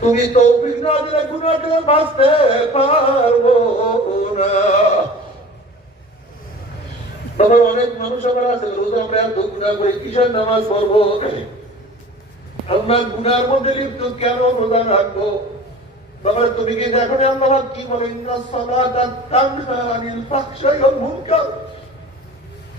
তুমি তৌফিক না বাঁচতে পারব না। বাবা, অনেক মানুষ আমার আছে, রোজ আমরা এত গুনাহ করি, কিসের নামাজ পড়ব? আমরা গুনার মধ্যে লিপ্ত কেন রোজা রাখব? বাবা, তুমি কি দেখো না আল্লাহ কি বলে, ইন্না সালাতা তানহা আনিল ফাহশাই ওয়াল মুনকার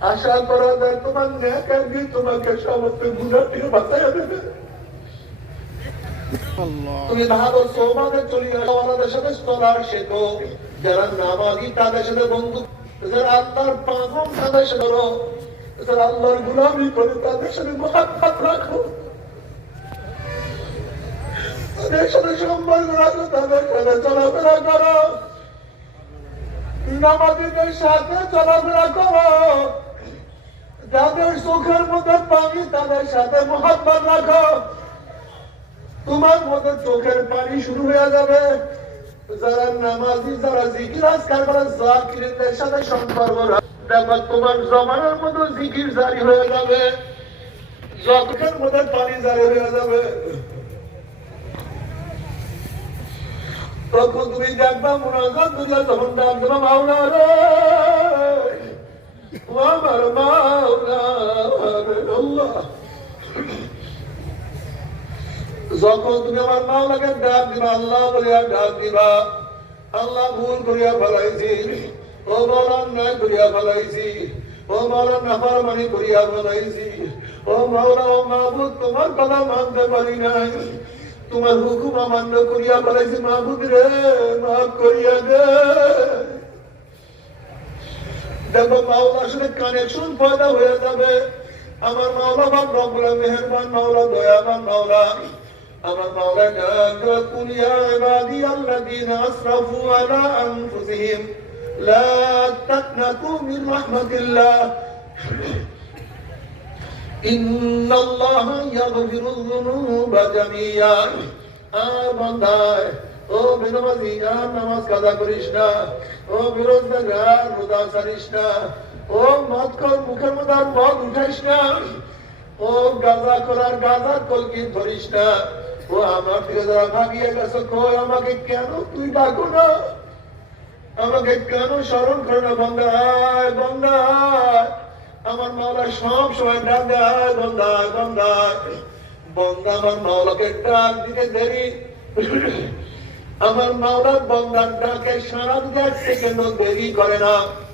আশা করা যায় তোমার নেকের দিয়ে তোমাকে সমস্ত গুনাহ থেকে বাঁচাইয়া দেবে। তুমি আমাদের সাথে যারা নামাজি, তাদের সাথে বন্ধু যারা তাদের সাথে যারা আল্লাহর গুলামি করে, তাদের সাথে রাখো। তাদের সাথে সম্পর্ক রাখো, তাদের সাথে চলাফেরা করো। নামাজিদের সাথে চলাফেরা করো। যাদের চোখের মধ্যে পানি তাদের সাথে মহাত্মা রাখো। তোমার মধ্যে চোখের পানি শুরু হয়ে যাবে। যারা নামাজি, যারা জিকির আজকার করে জাকিরদের সাথে সম্পর্ক রাখ- দেখো, তোমার জমানার মধ্যে জিকির জারি হয়ে যাবে। চোখের মধ্যে পানি জারি হয়ে যাবে। তখন তুমি দেখবা, মুনাজাত দুনিয়া তখন ডাক দেবা মাওলা রে! আমার মাওলা যখন তুমি আমার মাওলাকে ডাক দিবা, আল্লাহ বলিয়া ডাক দিবা, আল্লাহ ভুল করিয়া ফেলাইছি। ও মাওলা অন্যায় করিয়া ফেলাইছি। ও মাওলা নাফরমানি করিয়া ফেলাইছি। ও মাওলা, ও মাহবুদ তোমার কথা মানতে পারি নাই। তোমার হুকুম অমান্য করিয়া ফেলাইছি মাহবুদ রে, মাফ করিয়া দে। দেখো মাওলার সাথে কানেকশন পয়দা হয়ে যাবে। আমার মাওলা, বাপ রব্বুল মেহেরবান মাওলা, দয়াবান মাওলা। আমার মাওলা, ডাক কুল ইয়া ইবাদি আল্লাযীনা আসরাফু আলা আনফুসিহিম। লা তাকনাতু মিন রাহমাতিল্লাহ। ইন্নাল্লাহা ইয়াগফিরুয যুনুবা জামিয়া। আর বান্দায় ও বিনমাজি আর নামাজ কাজা করিস না। ও বিরোজগার রোজা ছাড়িস না। ও মদ কর মুখের মধ্যে আর মদ উঠাইস না। ও গাঁজা করার গাঁজার কলকি ধরিস না। ও আমার থেকে ভাগিয়ে গেছে, কই আমাকে কেন তুই ডাকো না? আমাকে কেন স্মরণ করে না বন্দায় বন্দায় আমার মাওলা সব সময় ডাক দেয় বন্দায় বন্দায় বন্দা আমার মাওলাকে ডাক দিতে দেরি। আমার মাওলার বন্দার ডাকে সারা থেকে দেরি করে না।